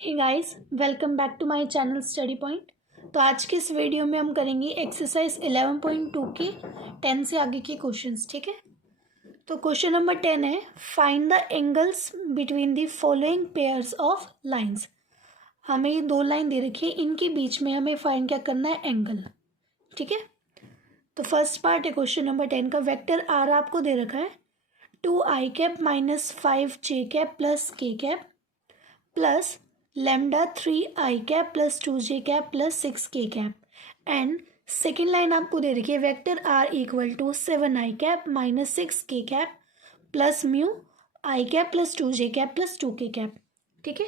Hey guys, welcome back to my channel study point. तो आज के इस वीडियो में हम करेंगे एक्सरसाइज 11.2 के 10 से आगे के क्वेश्चंस। ठीक है, तो क्वेश्चन नंबर 10 है, find the angles between the following pairs of lines. हमें ये दो लाइन दे रखी है, इनके बीच में हमें फाइंड क्या करना है, एंगल। ठीक है, तो फर्स्ट पार्ट है क्वेश्चन नंबर 10 का। वेक्टर आर आपको दे रखा है 2i minus 5j plus k plus lambda 3i plus 2j plus 6k and second line आपको दे रखी है vector R equal to 7i minus 6k plus mu i plus 2j plus 2k। ठीक है,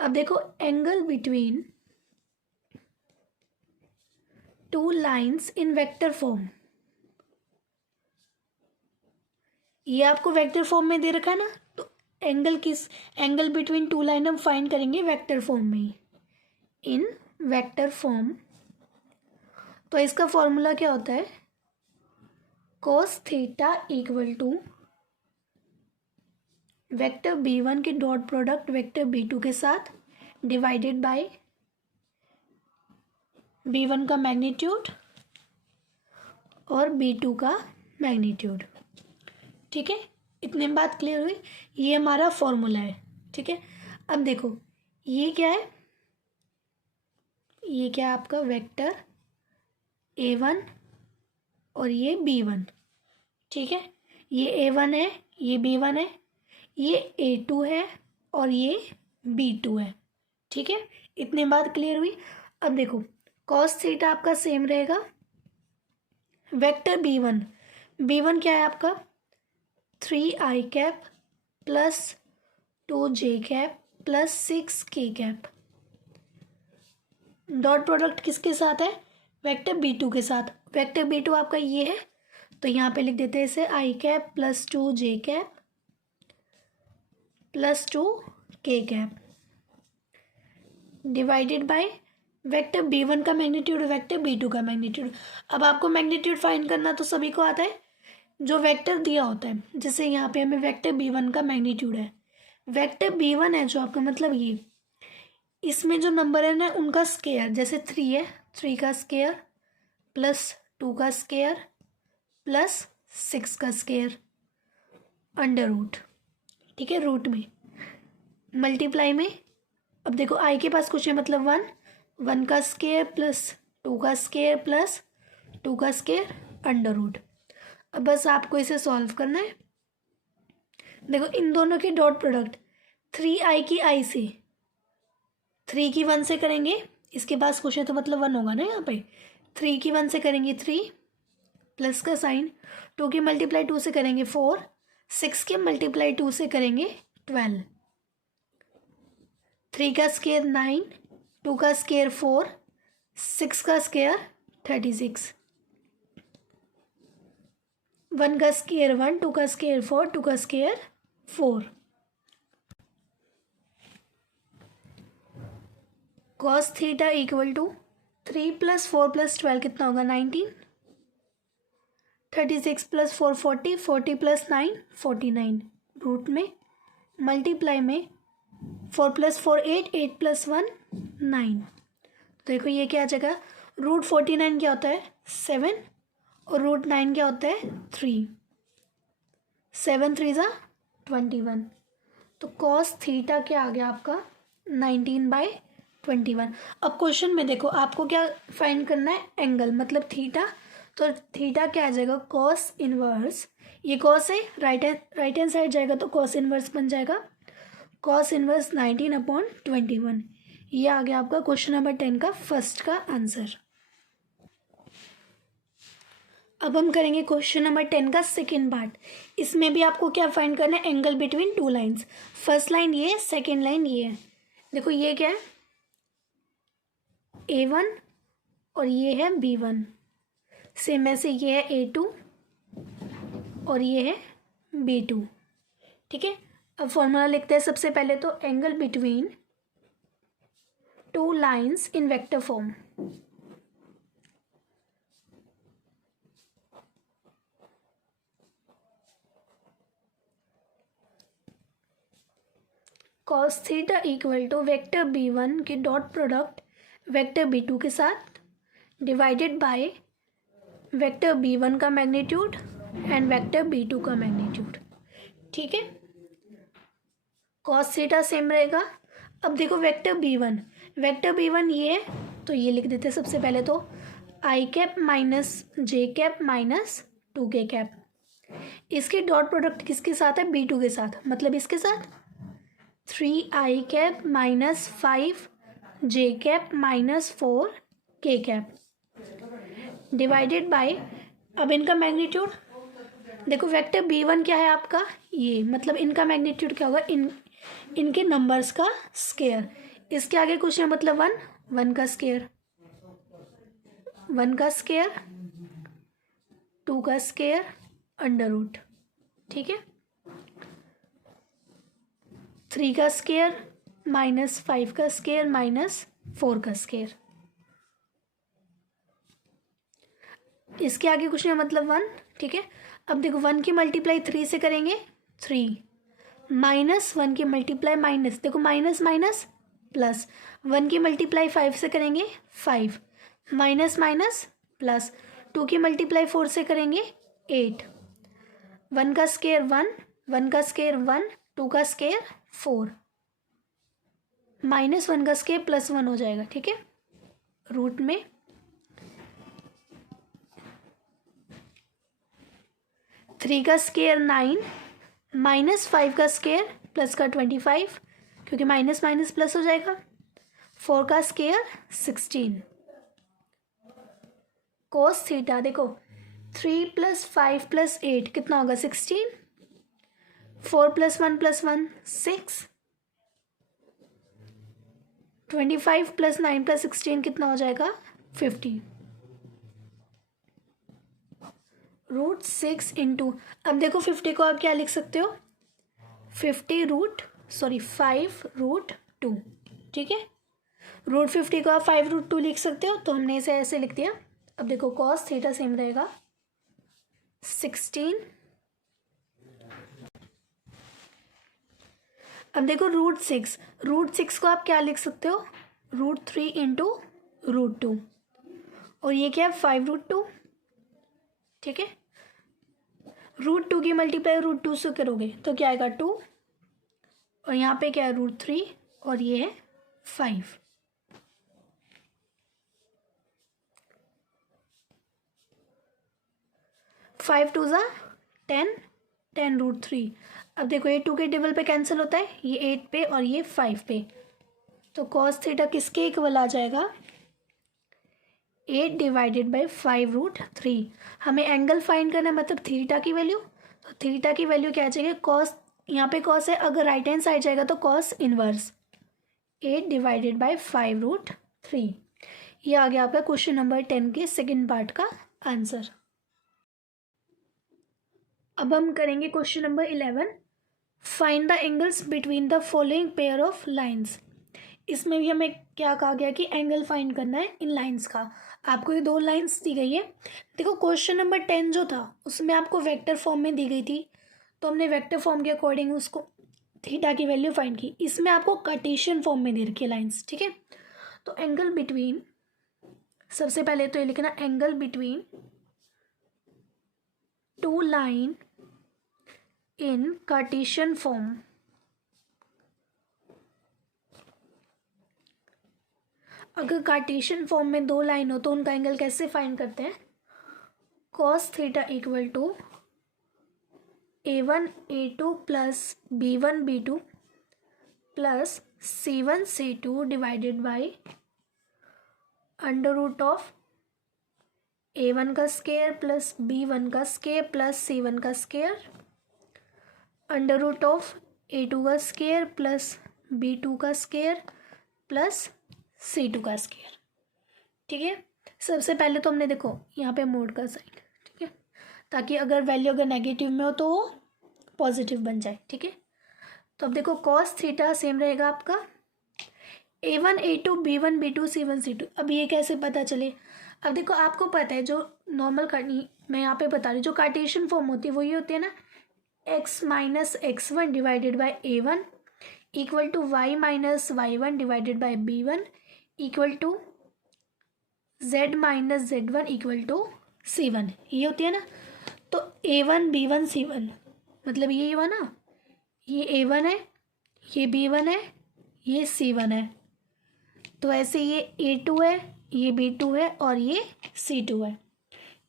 अब देखो angle between two lines in vector form, ये आपको वेक्टर फॉर्म में दे रखा है ना, तो एंगल बिटवीन टू लाइन हम फाइंड करेंगे वेक्टर फॉर्म में ही, इन वेक्टर फॉर्म। तो इसका फॉर्मूला क्या होता है, cos theta equal to vector b1 के डॉट प्रोडक्ट वेक्टर b2 के साथ डिवाइडेड बाय b1 का मैग्नीट्यूड और b2 का मैग्नीट्यूड। ठीक है, इतने में बात क्लियर हुई। ये हमारा फॉर्मूला है। ठीक है, अब देखो ये क्या है, ये क्या है आपका वेक्टर a1 और ये b1। ठीक है, ये a1 है, ये b1 है, ये a2 है और ये b2 है। ठीक है, इतने बात क्लियर हुई। अब देखो कॉस थीटा आपका सेम रहेगा, वेक्टर b1 क्या है आपका 3i plus 2j plus 6k। Dot product किसके साथ है, वेक्टर b2 के साथ। वेक्टर b2 आपका ये है, तो यहाँ पे लिख देते हैं इसे i plus 2j plus 2k divided by vector b1 का मैग्नीट्यूड वेक्टर b2 का मैग्नीट्यूड। अब आपको मैग्नीट्यूड फाइंड करना तो सभी को आता है, जो वेक्टर दिया होता है, जैसे यहाँ पे हमें वेक्टर b1 का मैग्नीट्यूड है, वेक्टर b1 है जो आपका मतलब ये, इसमें जो नंबर है ना उनका स्केयर, जैसे 3 है 3 का स्केयर प्लस 2 का स्केयर प्लस 6 का स्केयर अंडर रूट। ठीक है, रूट में मल्टीप्लाई में, अब देखो आई के पास कुछ है मतलब 1 का स्केयर प्लस 2 का स्केयर प्लस 2 का स्केयर अंडर रूट। अब बस आपको इसे सॉल्व करना है। देखो इन दोनों के डॉट प्रोडक्ट 3i की i से 3 की 1 से करेंगे, इसके पास कुछ है तो मतलब 1 होगा ना, यहाँ पे 3 की 1 से करेंगे 3 प्लस का साइन, 2 की मल्टीप्लाई 2 से करेंगे 4, 6 के मल्टीप्लाई 2 से करेंगे 12, 3 का स्केयर 9, 2 का स्केयर 4, 6 का स्केयर 36, 1 का स्केयर 1, 2 का स्केयर 4, 2 का square 4। Cos theta equal to 3 plus 4 plus 12 कितना होगा 19, 36 प्लस 4 40, 40 प्लस 9 49, रूट में मल्टीप्लाई में 4 प्लस 4 8, 8 प्लस 1 9। देखो ये क्या आ जाएगा, रूट 49 क्या होता है 7 और रूट 9 क्या होता है 3, 7 3 ज़ा 21। तो कॉस थीटा क्या आ गया आपका 19/21। अब क्वेश्चन में देखो आपको क्या फाइंड करना है, एंगल मतलब थीटा। तो थीटा क्या आ जाएगा कॉस इनवर्स, ये कॉस है, राइट हैंड साइड जाएगा तो कॉस इनवर्स बन जाएगा, कॉस इनवर्स 19/21। ये आ गया आपका क्वेश्चन नंबर 10 का फर्स्ट का आंसर। अब हम करेंगे क्वेश्चन नंबर 10 का सेकेंड पार्ट। इसमें भी आपको क्या फाइंड करना है, angle between two lines. First line ये है, सेकेंड लाइन ये है। देखो ये क्या है a1 और ये है b1, सेम ऐसे ये है a2 और ये है b2। ठीक है, अब फॉर्मूला लिखते हैं सबसे पहले तो, angle between two lines in vector form. Cos theta equal to vector b1 के डॉट प्रोडक्ट वेक्टर b2 के साथ डिवाइडेड बाय वेक्टर b1 का मैग्नीट्यूड एंड वेक्टर b2 का मैग्नीट्यूड। ठीक है, कॉस थीटा सेम रहेगा। अब देखो वेक्टर b1 ये है, तो ये लिख देते हैं सबसे पहले तो आई कैप माइनस जे कैप माइनस 2k कैप। इसके डॉट प्रोडक्ट किसके साथ है, b2 के साथ, मतलब इसके साथ 3i cap minus 5j cap minus 4k cap divided by, अब इनका मैग्नीट्यूड देखो वेक्टर b1 क्या है आपका, ये मतलब इनका मैग्नीट्यूड क्या होगा, इनके नंबर्स का स्केयर। इसके आगे कुछ है मतलब 1 का स्केयर, 1 का स्केयर 2 का स्केयर अंडर रूट। ठीक है, 3 का स्केयर माइनस 5 का स्केयर माइनस 4 का स्केयर। इसके आगे कुछ नहीं मतलब 1। ठीक है, अब देखो 1 की मल्टीप्लाई 3 से करेंगे 3, माइनस 1 की मल्टीप्लाई माइनस, देखो माइनस माइनस प्लस, 1 की मल्टीप्लाई 5 से करेंगे 5, माइनस माइनस प्लस, 2 की मल्टीप्लाई 4 से करेंगे 8, 1 का स्केयर 1 का स्केयर 1, 2 का स्केयर 4, माइनस 1 का स्केयर प्लस 1 हो जाएगा। ठीक है, रूट में 3 का स्केयर 9, माइनस 5 का स्केयर प्लस का 25, क्योंकि माइनस माइनस प्लस हो जाएगा, 4 का स्केयर 16। कोस थीटा देखो 3 + 5 + 8 कितना होगा 16, 4 + 1 + 1 6, 25 + 9 + 16 कितना हो जाएगा 50। √6 इंटू, अब देखो 50 को आप क्या लिख सकते हो, 5√2। ठीक है, √50 को आप 5√2 लिख सकते हो, तो हमने इसे ऐसे लिख दिया। अब देखो कॉस थीटा सेम रहेगा 16। अब देखो √6 को आप क्या लिख सकते हो, √3 इंटू √2, और ये क्या है 5√2। ठीक है, √2 की मल्टीप्लाई √2 से करोगे तो क्या आएगा 2, और यहाँ पे क्या है √3 और ये है 5। फाइव टू ज़ा 10, 10√3। अब देखो ये 2 के टेबल पे कैंसिल होता है, ये 8 पे और ये 5 पे, तो कॉस थीटा किसके इक्वल आ जाएगा 8 डिवाइडेड बाई 5√3। हमें एंगल फाइंड करना है, मतलब थीटा की वैल्यू, तो थीटा की वैल्यू क्या आ जाएगी, कॉस, यहाँ पे कॉस है, अगर राइट हैंड साइड जाएगा तो कॉस इनवर्स 8 डिवाइडेड बाई 5√3। ये आ गया आपका क्वेश्चन नंबर 10 के सेकेंड पार्ट का आंसर। अब हम करेंगे question number 11, find the angles between the following pair of lines. इसमें भी हमें क्या कहा गया कि एंगल फाइंड करना है इन लाइन्स का। आपको ये 2 लाइन्स दी गई है। देखो क्वेश्चन नंबर 10 जो था उसमें आपको वेक्टर फॉर्म में दी गई थी, तो हमने वेक्टर फॉर्म के अकॉर्डिंग उसको थीटा की वैल्यू फाइंड की। इसमें आपको कार्टेशियन फॉर्म में दे रखी है लाइन्स। ठीक है, तो एंगल बिटवीन, सबसे पहले तो ये लिखना angle between 2 line in cartesian form. अगर कार्टेशियन फॉर्म में 2 लाइन हो तो उनका एंगल कैसे फाइंड करते हैं, cos theta equal to a1 a2 plus b1 b2 plus c1 c2 divided by under root of a1 का स्केयर प्लस b1 का स्केयर प्लस c1 का square under root of a2 का square plus b2 का square plus c2 का square. ठीक है, सबसे पहले तो हमने देखो यहाँ पे मोड का साइन, ठीक है, ताकि अगर वैल्यू अगर नेगेटिव में हो तो वो पॉजिटिव बन जाए। ठीक है, तो अब देखो कॉस थीटा सेम रहेगा आपका a1 a2 b1 b2 c1 c2। अब ये कैसे पता चले, अब देखो आपको पता है जो नॉर्मल करनी, मैं यहाँ पे बता रही हूँ, जो कार्टेशियन फॉर्म होती है वो ये होती है ना, x - x1 divided by a1 equal to y minus y1 divided by b1 equal to z minus z1 equal to c1, ये होती है ना। तो a1 b1 c1 मतलब ये हुआ ना, ये a1 है, ये b1 है, ये c1 है। तो ऐसे ये a2 है, ये b2 है और ये c2 है।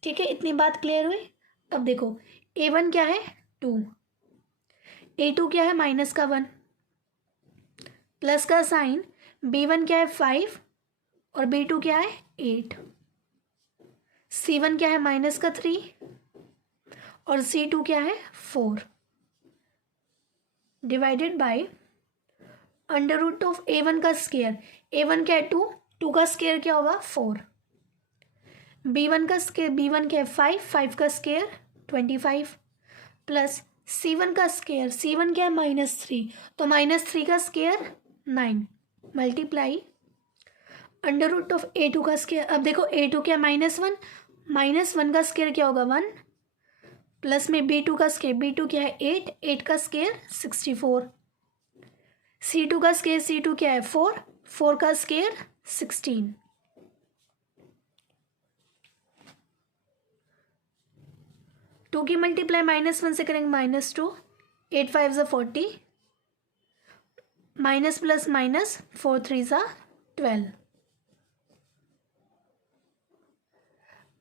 ठीक है, इतनी बात क्लियर हुई। अब देखो a1 क्या है 2, a2 क्या है माइनस का 1, प्लस का साइन, b1 क्या है 5 और b2 क्या है 8, c1 क्या है माइनस का 3 और c2 क्या है 4 divided by under root of a1 का स्केयर, a1 क्या है 2, 2 का स्केयर क्या होगा 4, b1 का स्केयर, b1 क्या है 5, 5 का स्केयर 25 प्लस c1 का स्केयर, c1 क्या है -3 तो -3 का square 9 multiply under root of a2 का स्केयर। अब देखो a2 क्या -1, -1 का स्केयर क्या होगा 1 प्लस में b2 का स्केयर, b2 क्या है 8, 8 का स्केयर 64, c2 का स्केयर, c2 क्या है 4, 4 का स्केयर 16, टू की मल्टीप्लाई -1 से करेंगे -2, 8 5 ज़ा 40 माइनस प्लस माइनस 4 3 ज़ा 12।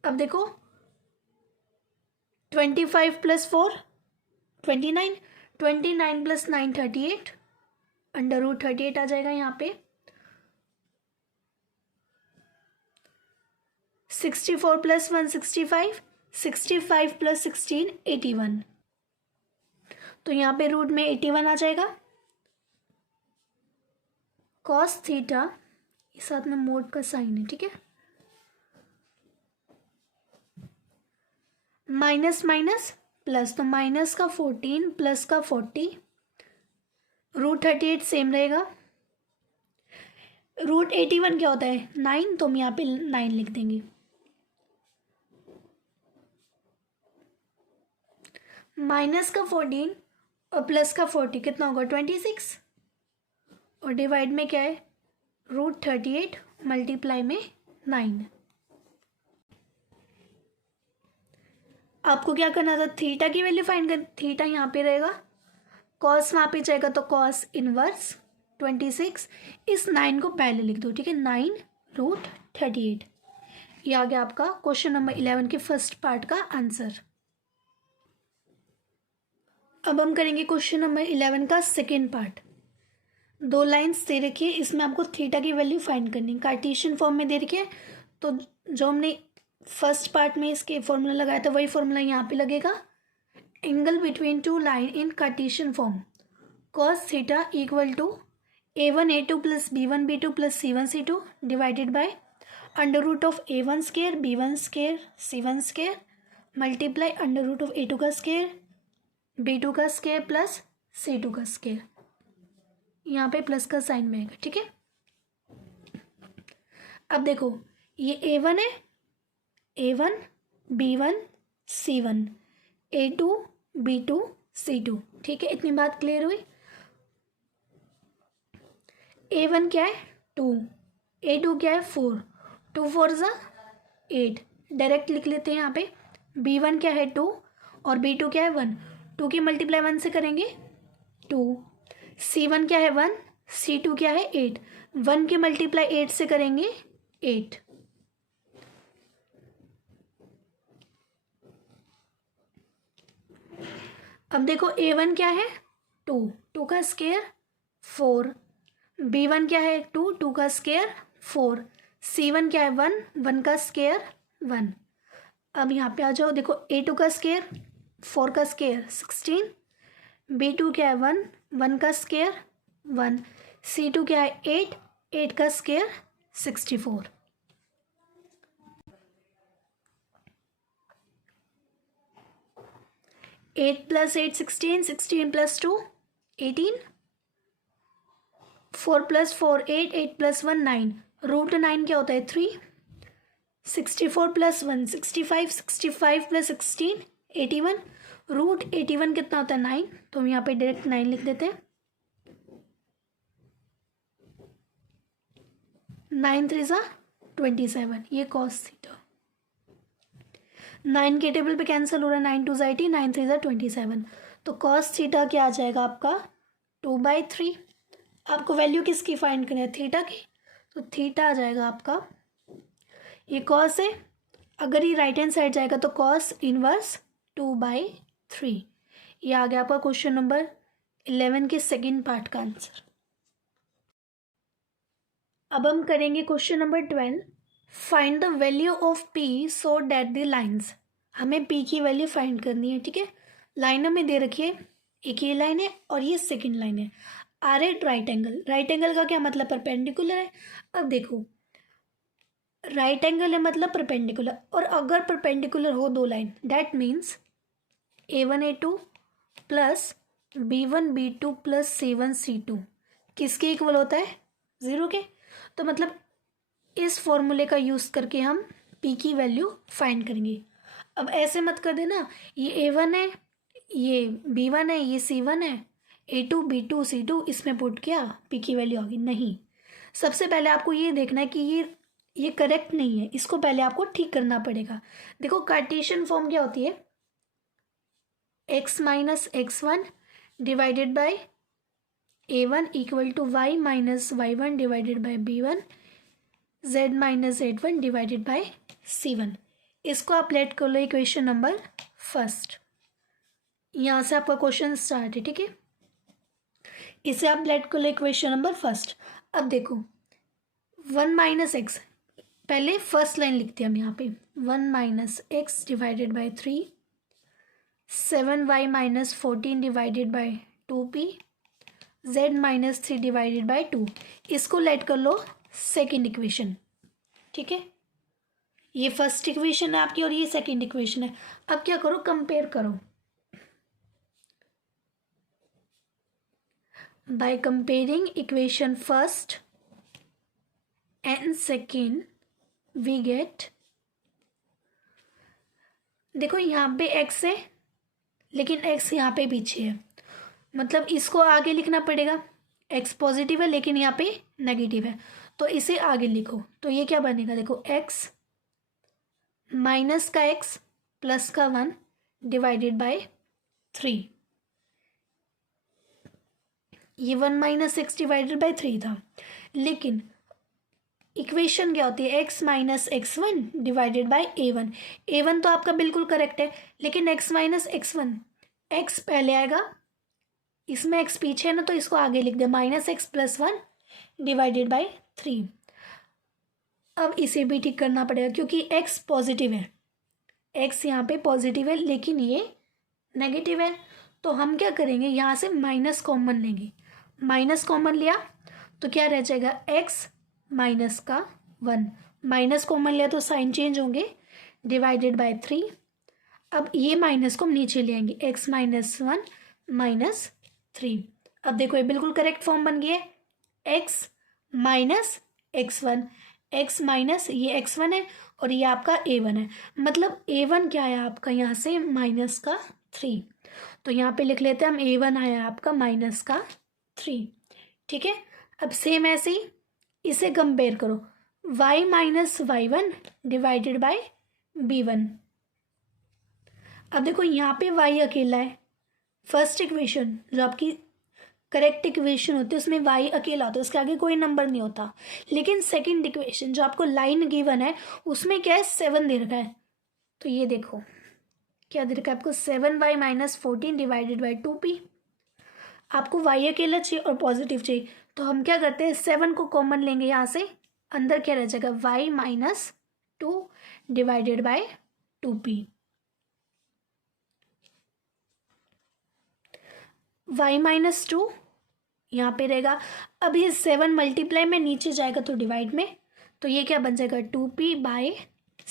अब देखो 25 प्लस 4 29, 29 प्लस 9 38 अंडर रूट 38 आ जाएगा यहाँ पे। 64 प्लस 1 65, 65 प्लस 16 81, तो यहाँ पे रूट में 81 आ जाएगा। कॉस थीटा, इस साथ में मोड का साइन है, ठीक है। माइनस माइनस प्लस, तो माइनस का 14 प्लस का 40, रूट 38 सेम रहेगा। रूट 81 क्या होता है 9, तो हम यहाँ पे 9 लिख देंगे। माइनस का 14 और प्लस का 40 कितना होगा 26 और डिवाइड में क्या है रूट 38 मल्टीप्लाई में 9। आपको क्या करना था, थीटा की वैल्यू फाइंड कर, थीटा यहाँ पे रहेगा, कॉस वहाँ पे जाएगा तो कॉस इनवर्स 26, इस 9 को पहले लिख दो, ठीक है 9 रूट 38। ये आ गया आपका क्वेश्चन नंबर 11 के फर्स्ट पार्ट का आंसर। अब हम करेंगे क्वेश्चन नंबर 11 का सेकेंड पार्ट। दो लाइन्स दे रखी है, इसमें आपको थीटा की वैल्यू फाइंड करनी, कार्टेशियन फॉर्म में दे रखी है। तो जो हमने फर्स्ट पार्ट में इसके फॉर्मूला लगाया था वही फॉर्मूला यहाँ पे लगेगा। Angle between two line in cartesian form, cos theta equal to a1 a2 plus b1 b2 plus c1 c2 divided by under root of a1 square b1 square c1 square multiply under root of a2 का square b2 का square plus c2 का square, यहाँ पे plus का sign में आएगा, ठीक है। अब देखो ये a1 है, a1 b1 c1 a2 b2 c2, ठीक है, इतनी बात क्लियर हुई। a1 क्या है 2, a2 क्या है 4, 2 4 ज़ा 8, डायरेक्ट लिख लेते हैं यहाँ पे। b1 क्या है 2 और b2 क्या है 1, 2 की मल्टीप्लाई 1 से करेंगे 2, c1 क्या है 1, c2 क्या है 8, 1 की मल्टीप्लाई 8 से करेंगे 8। अब देखो a1 क्या है 2, 2 का स्केयर 4, b1 क्या है 2, 2 का स्केयर 4, c1 क्या है 1, 1 का स्केयर 1। अब यहाँ पे आ जाओ, देखो a2 का स्केयर 4 का स्केयर 16, b2 क्या है 1, 1 का स्केयर 1, c2 क्या है 8, 8 का square 64। Eight plus 8 16, 16 plus 2 18, 4 plus 4 8, 8 plus 1 9, root 9 क्या होता है 3, 64 प्लस 1 65, 65 प्लस 16 81, रूट 81 कितना होता है 9, तो हम यहाँ पे डायरेक्ट 9 लिख देते हैं। 9 3 27, ये cos थीटा। 9 के टेबल पे कैंसिल हो रहा है, 9 2 80, 9 3 27, तो cos थीटा क्या आ जाएगा आपका 2/3। आपको वैल्यू किसकी फाइंड करनी है, थीटा की, तो थीटा आ जाएगा आपका, ये कॉस है, अगर ये राइट हैंड साइड जाएगा तो कॉस इनवर्स 2/3। ये आ गया आपका क्वेश्चन नंबर 11 के सेकेंड पार्ट का आंसर। अब हम करेंगे question number 12, find the value of P so that the lines. हमें पी की वैल्यू फाइंड करनी है, ठीक है। लाइनों में दे रखी है, एक ये लाइन है और ये सेकेंड लाइन है। Are at right angle, right angle का क्या मतलब, परपेंडिकुलर है। अब देखो राइट एंगल है मतलब परपेंडिकुलर, और अगर परपेंडिकुलर हो दो line, that means A1 A2 plus B1 B2 plus C1 C2 किसके इक्वल होता है, 0 के। तो मतलब इस फॉर्मूले का यूज़ करके हम P की वैल्यू फाइंड करेंगे। अब ऐसे मत कर देना, ये A1 है, ये B1 है, ये C1 है, A2 B2 C2, इसमें पुट किया P की वैल्यू आ गई। नहीं, सबसे पहले आपको ये देखना है कि ये करेक्ट नहीं है, इसको पहले आपको ठीक करना पड़ेगा। देखो कार्टेशियन फॉर्म क्या होती है, x minus x1 divided by a1 equal to y minus y1 divided by b1, z minus z1 divided by c1। इसको आप लेट कर लो इक्वेशन नंबर फर्स्ट। यहाँ से आपका क्वेश्चन स्टार्ट है, ठीक है। इसे आप लेट कर लो इक्वेशन नंबर फर्स्ट। अब देखो 1 माइनस एक्स, पहले फर्स्ट लाइन लिखते हैं हम यहाँ पे, 1 minus x divided by 3, 7y minus 14 divided by 2p, z minus 3 divided by 2। इसको लेट कर लो सेकेंड इक्वेशन, ठीक है। ये फर्स्ट इक्वेशन है आपकी और ये सेकेंड इक्वेशन है। अब क्या करो, कंपेयर करो। By comparing equation first and second we get, देखो यहाँ पे x है लेकिन x यहाँ पे पीछे है, मतलब इसको आगे लिखना पड़ेगा। x पॉजिटिव है लेकिन यहाँ पे नेगेटिव है, तो इसे आगे लिखो। तो ये क्या बनेगा, देखो x माइनस का x प्लस का 1 डिवाइडेड बाय 3। ये 1 माइनस एक्स डिवाइडेड बाय 3 था, लेकिन इक्वेशन क्या होती है, x minus x1 divided by a1। a1 तो आपका बिल्कुल करेक्ट है, लेकिन x माइनस x1, x पहले आएगा, इसमें x पीछे है ना, तो इसको आगे लिख दे, minus x plus 1 divided by 3। अब इसे भी ठीक करना पड़ेगा क्योंकि x पॉजिटिव है, x यहाँ पे पॉजिटिव है लेकिन ये नेगेटिव है। तो हम क्या करेंगे, यहाँ से माइनस कॉमन लेंगे, माइनस कॉमन लिया तो क्या रह जाएगा, x माइनस का 1, माइनस कॉमन लिया तो साइन चेंज होंगे, डिवाइडेड बाय 3। अब ये माइनस को हम नीचे ले आएंगे, x माइनस 1 माइनस 3। अब देखो ये बिल्कुल करेक्ट फॉर्म बन गया है, x minus x1, x minus ये x1 है और ये आपका a1 है, मतलब a1 क्या है आपका यहाँ से माइनस का 3। तो यहाँ पे लिख लेते हैं हम, a1 आया आपका माइनस का 3, ठीक है। अब सेम ऐसे ही इसे कंपेयर करो, y minus y1 divided by b1। अब देखो यहाँ पे y अकेला है, फर्स्ट इक्वेशन जो आपकी करेक्ट इक्वेशन होती है उसमें y अकेला होता है, उसके आगे कोई नंबर नहीं होता। लेकिन सेकंड इक्वेशन जो आपको लाइन गिवन है उसमें क्या है, 7 दे रखा है। तो ये देखो क्या दे रखा है आपको, 7y minus 14 divided by 2p। आपको y अकेला चाहिए और पॉजिटिव चाहिए, तो हम क्या करते हैं, 7 को कॉमन लेंगे यहाँ से, अंदर क्या रह जाएगा, y minus 2 divided by 2p, y minus 2 यहाँ पे रहेगा। अब ये 7 मल्टीप्लाई में नीचे जाएगा तो डिवाइड में, तो ये क्या बन जाएगा, 2p बाय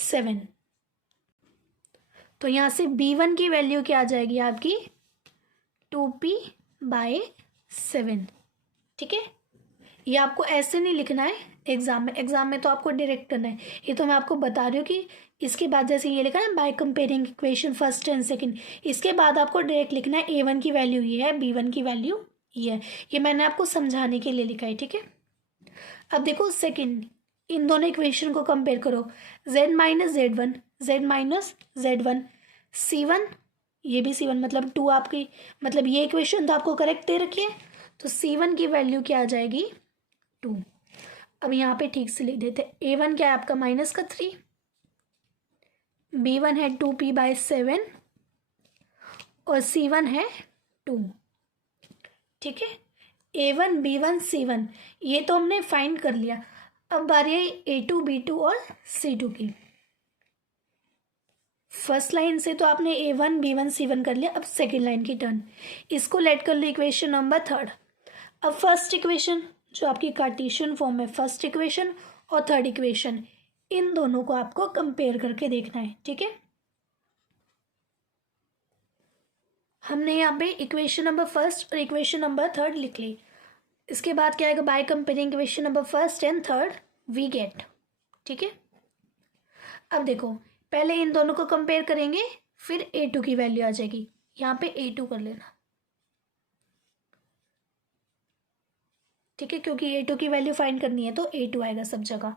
7। तो यहाँ से b1 की वैल्यू क्या आ जाएगी आपकी, 2p बाय 7, ठीक है। ये आपको ऐसे नहीं लिखना है एग्जाम में तो आपको डायरेक्ट करना है। ये तो मैं आपको बता रही हूँ कि इसके बाद जैसे ये लिखा है bye comparing equation first and second, इसके बाद आपको डायरेक्ट लिखना है a1 की वैल्यू ये है, b1 की वैल्यू ये है। ये मैंने आपको समझाने के लिए लिखा है, ठीक है। अब देखो सेकंड, इन दोनों इक्वेशन को कंपेयर करो, z minus Z one, Z minus Z one, C1, ये भी C1 मतलब 2 आपकी, मतलब ये इक्वेशन तो आपको करेक्ट दे रखी है, तो C1 की वैल्यू क्या आ जाएगी 2। अब यहाँ पे ठीक से लिख देते, A1 क्या है आपका -3, B1 है 2p/7 और C1 है 2। ठीक है, A1 B1 C1 ये तो हमने फाइंड कर लिया। अब बारी है A2 B2 और C2 की। फर्स्ट लाइन से तो आपने A1 B1 C1 कर लिया, अब सेकेंड लाइन की टर्न, इसको लेट कर लो इक्वेशन नंबर 3। अब फर्स्ट इक्वेशन जो आपकी कार्टेशियन फॉर्म है, फर्स्ट इक्वेशन और थर्ड इक्वेशन, इन दोनों को आपको कंपेयर करके देखना है। ठीक है, हमने यहाँ पे इक्वेशन नंबर फर्स्ट और इक्वेशन नंबर थर्ड लिख ली। इसके बाद क्या आएगा, by comparing equation number first and third we get. ठीक है, अब देखो पहले इन दोनों को कंपेयर करेंगे, फिर A2 की वैल्यू आ जाएगी, यहाँ पे A2 कर लेना। ठीक है, क्योंकि A2 की वैल्यू फाइंड करनी है तो A2 आएगा सब जगह।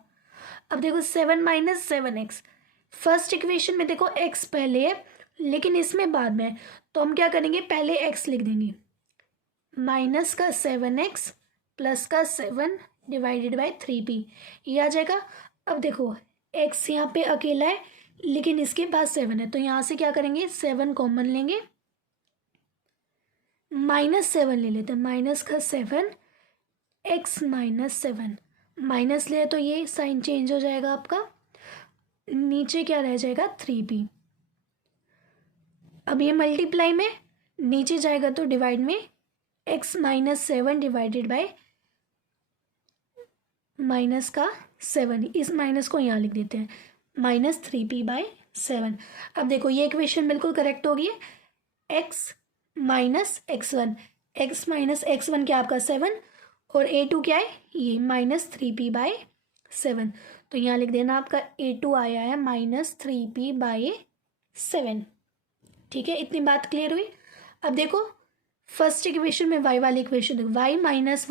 अब देखो 7 माइनस 7x, फर्स्ट इक्वेशन में देखो x पहले है लेकिन इसमें बाद में है, तो हम क्या करेंगे, पहले x लिख देंगे, माइनस का 7x प्लस का 7 डिवाइडेड बाय 3p, ये आ जाएगा। अब देखो x यहाँ पे अकेला है लेकिन इसके पास 7 है, तो यहाँ से क्या करेंगे, 7 कॉमन लेंगे, -7 ले लेते हैं, माइनस का 7 x माइनस 7, माइनस ले तो ये साइन चेंज हो जाएगा आपका, नीचे क्या रह जाएगा 3p। अब ये मल्टीप्लाई में नीचे जाएगा तो डिवाइड में x minus 7 divided by minus का 7, इस माइनस को यहाँ लिख देते हैं, -3p/7। अब देखो ये इक्वेशन बिल्कुल करेक्ट होगी, x minus x1, x minus x1 क्या आपका 7 और A2 क्या है ये -3p/7, तो यहाँ लिख देना आपका A2 आया है -3p/7। ठीक है, इतनी बात क्लियर हुई। अब देखो फर्स्ट इक्वेशन में y वाली इक्वेशन देखो, y minus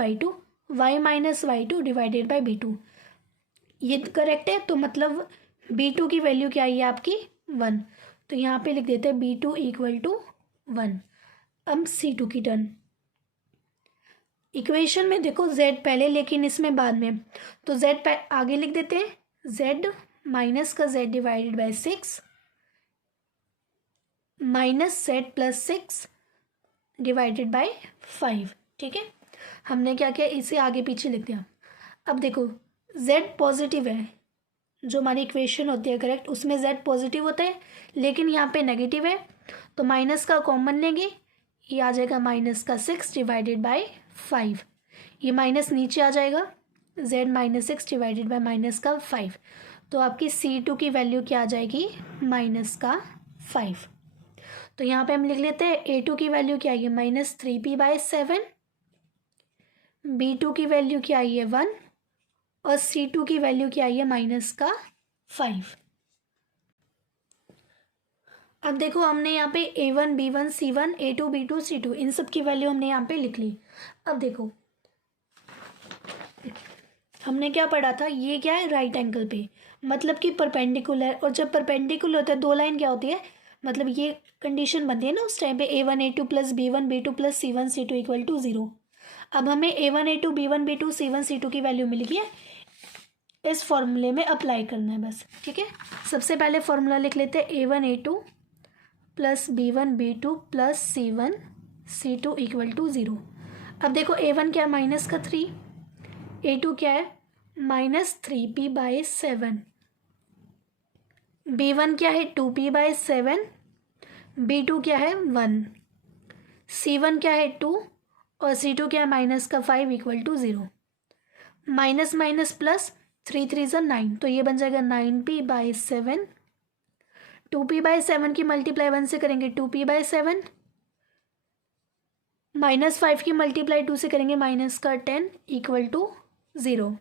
y two divided by B2, ये करेक्ट है, तो मतलब B2 की वैल्यू क्या आई है आपकी 1, तो यहाँ पे लिख देते हैं B2 = 1। अब C2 की टर्न, इक्वेशन में देखो z पहले लेकिन इसमें बाद में, तो z आगे लिख देते हैं, z माइनस का z divided by 6 minus z plus 6 divided by 5। ठीक है, हमने क्या किया, इसे आगे पीछे लिख दिया। अब देखो z पॉजिटिव है, जो हमारी इक्वेशन होती है करेक्ट, उसमें z पॉजिटिव होता है लेकिन यहाँ पे नेगेटिव है, तो माइनस का कॉमन लेंगे, ये आ जाएगा -6 डिवाइडेड बाय 5, ये माइनस नीचे आ जाएगा, z -6 डिवाइडेड बाय -5, तो आपकी C2 की वैल्यू क्या आ जाएगी -5। तो यहाँ पे हम लिख लेते हैं A2 की वैल्यू क्या आई है -3p/7, B2 की वैल्यू क्या आई है 1 और C2 की वैल्यू क्या आई है -5। अब देखो हमने यहाँ पे A1 B1 C1 A2 B2 C2 इन सब की वैल्यू हमने यहाँ पे लिख ली। अब देखो हमने क्या पढ़ा था, ये क्या है राइट एंगल पे, मतलब कि परपेंडिकुलर, और जब परपेंडिकुलर होता है दो लाइन क्या होती है, मतलब ये कंडीशन बनती है ना उस टाइम पे A1 A2 plus B1 B2 plus C1 C2 = 0। अब हमें A1 A2 B1 B2 C1 C2 की वैल्यू मिल गई है, इस फॉर्मूले में अप्लाई करना है बस। ठीक है, सबसे पहले फॉर्मूला लिख लेते हैं A1 A2 plus B1 B2 plus C1 C2 = 0। अब देखो A1 क्या है -3, A2 क्या है -3p/7, B1 क्या है 2p/7, B2 क्या है 1, C1 क्या है 2 और C2 क्या है -5 = 0। माइनस माइनस प्लस 3 3 = 9, तो ये बन जाएगा 9p/7, 2p/7 की मल्टीप्लाई 1 से करेंगे 2p/7, -5 की मल्टीप्लाई 2 से करेंगे -10 = 0।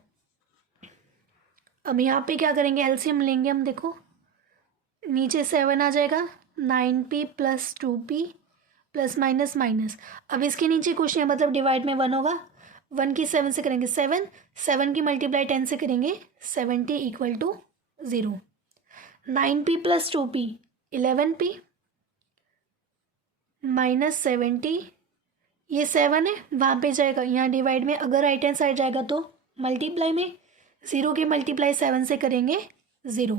अब यहाँ पे क्या करेंगे, एलसीएम लेंगे हम, देखो नीचे 7 आ जाएगा, 9p + 2p plus minus minus. अब इसके नीचे कुछ नहीं, मतलब डिवाइड में 1 होगा, 1 की 7 से करेंगे 7, 7 की मल्टीप्लाई 10 से करेंगे 70 equal to 0। 9p plus 2p 11p minus 70, ये 7 है वहाँ पे जाएगा, यहाँ डिवाइड में अगर राइट हैंड साइड जाएगा तो मल्टीप्लाई में, 0 की मल्टीप्लाई 7 से करेंगे 0।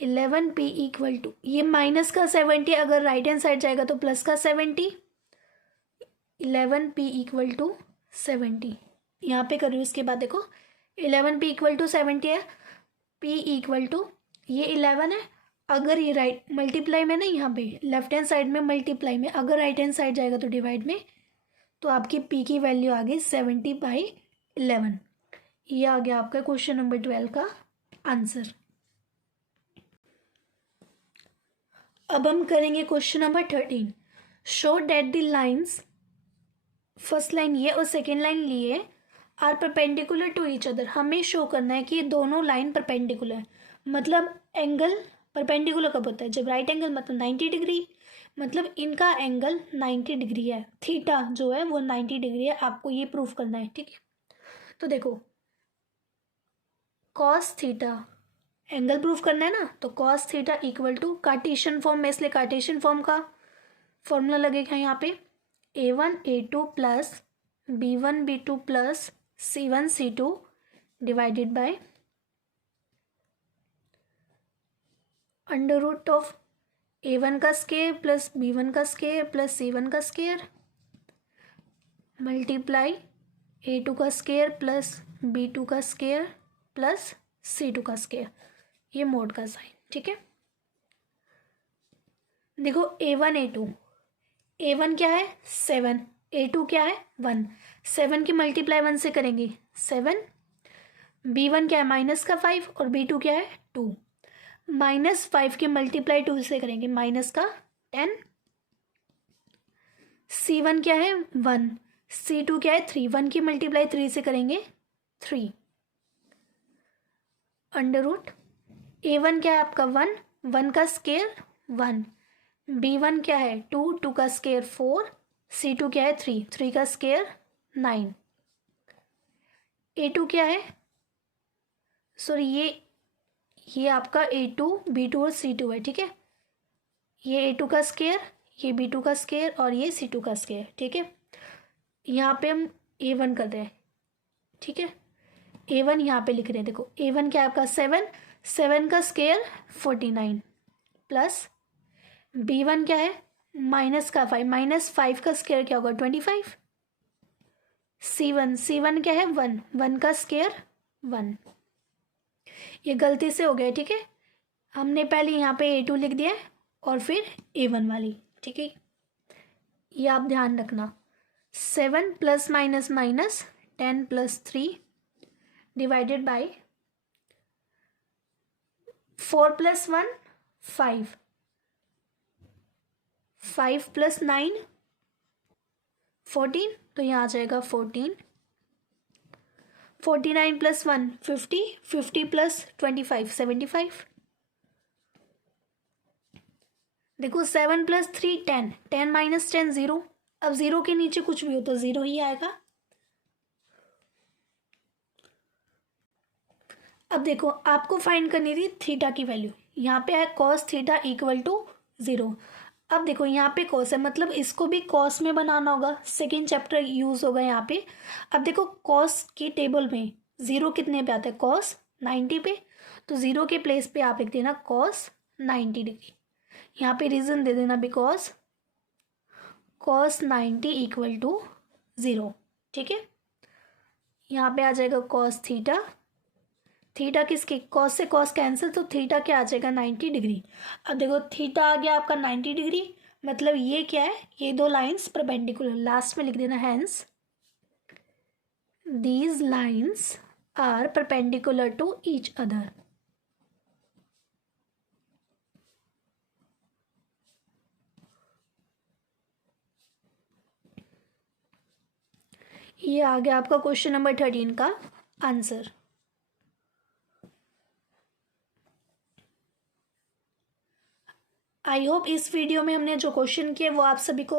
11p इक्वल टू, ये माइनस का 70 अगर राइट हैंड साइड जाएगा तो प्लस का 70, 11p इक्वल टू 70। यहाँ पे कर रही हूँ, इसके बाद देखो 11p इक्वल टू 70 है, p इक्वल टू ये 11 है, अगर ये राइट मल्टीप्लाई में नहीं, यहाँ पे लेफ्ट हैंड साइड में मल्टीप्लाई में, अगर राइट हैंड साइड जाएगा तो डिवाइड में, तो आपकी p की वैल्यू आ गई 70/11। ये आ गया आपका क्वेश्चन नंबर 12 का आंसर। अब हम करेंगे question number 13। Show that the lines, first line ये और सेकेंड लाइन लिए are perpendicular to each other. हमें शो करना है कि ये दोनों लाइन परपेंडिकुलर है। मतलब एंगल परपेंडिकुलर कब होता है, जब राइट एंगल मतलब 90 डिग्री, मतलब इनका एंगल 90 डिग्री है, थीटा जो है वो 90 डिग्री है, आपको ये प्रूफ करना है। ठीक है, तो देखो कॉस थीटा एंगल प्रूफ करना है ना, तो cos theta equal to cartesian form में, इसलिए कार्टेशियन फॉर्म का फॉर्मूला लगेगा यहाँ पे a1 a2 plus b1 b2 plus c1 c2 divided by under root of a1 का स्केयर प्लस b1 का स्केयर प्लस c1 का स्केयर मल्टीप्लाई a2 का स्केयर प्लस b2 का स्केयर प्लस c2 का स्केयर, ये मोड का sign. ठीक है, देखो a1 a2, a1 क्या है 7, a2 क्या है 1, 7 की मल्टीप्लाई 1 से करेंगे 7, b1 क्या है माइनस का 5 और b2 क्या है 2, माइनस 5 की मल्टीप्लाई 2 से करेंगे माइनस का 10, c1 क्या है 1, c2 क्या है 3, 1 की मल्टीप्लाई 3 से करेंगे 3, अंडर रूट a1 क्या है आपका 1, 1 का स्केयर 1, b1 क्या है 2, 2 का स्केयर 4, c2 क्या है 3, 3 का स्केयर 9, a2 क्या है, सॉरी ये आपका a2 b2 और c2 है। ठीक है, ये a2 का स्केयर, ये b2 का स्केयर और ये c2 का स्केयर। ठीक है, यहाँ पे हम a1 कर रहे हैं। ठीक है, a1 यहाँ पे लिख रहे हैं, देखो a1 क्या है आपका 7, 7 का स्केयर 49 प्लस b1 क्या है माइनस का 5, माइनस 5 का स्केयर क्या होगा 25, c1 क्या है 1, 1 का स्केयर 1, ये गलती से हो गया। ठीक है, हमने पहले यहाँ पे a2 लिख दिया है और फिर a1 वाली। ठीक है, ये आप ध्यान रखना, 7 plus minus minus 10 plus 3 divided by 4 plus 1 5, 5 plus 9 14, तो यहाँ आ जाएगा 14, 49 प्लस 1 50, 50 प्लस 25 75, देखो 7 प्लस 3 10, 10 माइनस 10 0, अब 0 के नीचे कुछ भी हो तो 0 ही आएगा। अब देखो आपको फाइंड करनी थी थीटा की वैल्यू, यहाँ पे है कॉस थीटा इक्वल टू 0। अब देखो यहाँ पे कॉस है, मतलब इसको भी कॉस में बनाना होगा, सेकेंड चैप्टर यूज होगा यहाँ पे। अब देखो कॉस की टेबल में 0 कितने पे आता है कॉस 90 पे, तो 0 के प्लेस पे आप लिख देना कॉस 90 डिग्री। यहाँ पे रीजन दे देना बिकॉज कॉस 90 इक्वल टू 0। ठीक है, यहाँ पे आ जाएगा कॉस थीटा, थीटा किसके कॉस से कॉस कैंसिल, तो थीटा क्या आ जाएगा 90 डिग्री। अब देखो थीटा आ गया आपका 90 डिग्री, मतलब ये क्या है, ये दो लाइंस परपेंडिकुलर, लास्ट में लिख देना hence these lines are perpendicular to each other. ये आ गया आपका क्वेश्चन नंबर 13 का आंसर। आई होप इस वीडियो में हमने जो क्वेश्चन किए वो आप सभी को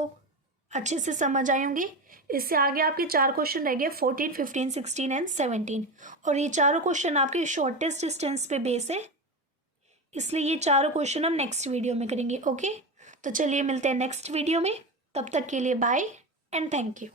अच्छे से समझ आए होंगे। इससे आगे आपके 4 क्वेश्चन रह गए 14, 15, 16 एंड 17 और ये चारों क्वेश्चन आपके शॉर्टेस्ट डिस्टेंस पे बेस है, इसलिए ये चारों क्वेश्चन हम नेक्स्ट वीडियो में करेंगे। ओके, तो चलिए मिलते हैं नेक्स्ट वीडियो में, तब तक के लिए बाय एंड थैंक यू।